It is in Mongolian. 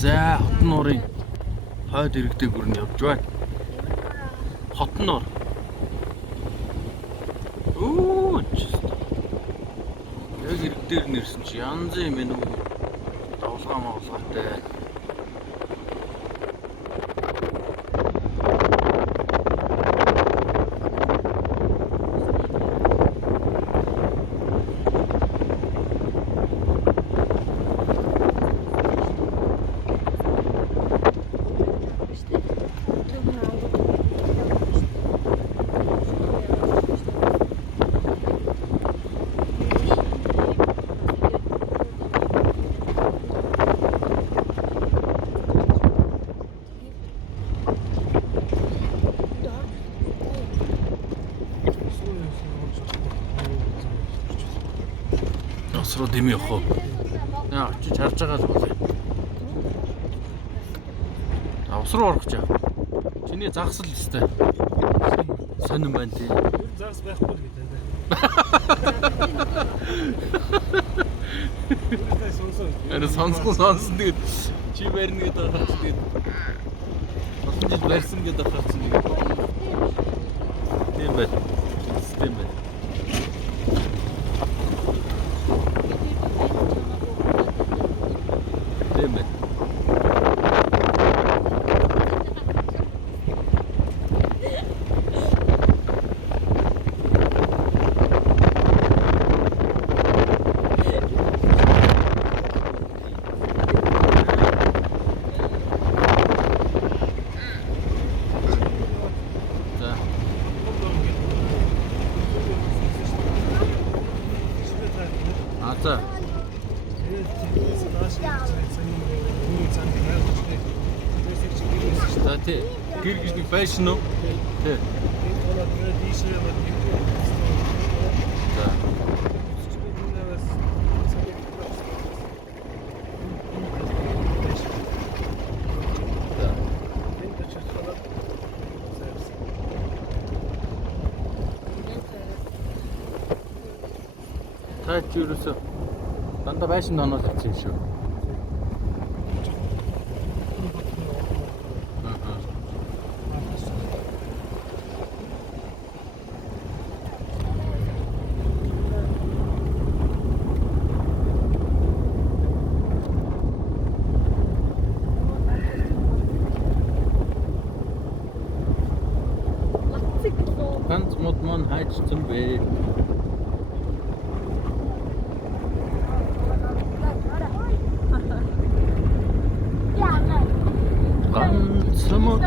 За хотн нуурын хойд иргэдэг бүрэн явж байна. Хотн нуур. Оо. Яг иргэдээр нэрсэн чи янз юм ээ нүү. Давлгаа мавлгаатай. Руу дэми явах уу? Яа, очиж харж байгаа л болоо. Авс руу орох гэж яа. Чиний загсал өстэй. Сонирн байна тий. Загс байхгүй л гэдэг. Сонсон тэгээд чи барьна гэдэг хаач тэгээд олон жил барьсан гэдэг хаач тэгээд тийм байна. Тийм байна. Тийм байна. За. За тий. Гэр гэж нэг байшин уу? Тий. За. Та ч юусоо дандаа байшин доноос ирсэн юм шүү. Ганц мод маань хайчсан бэ. Ганц мод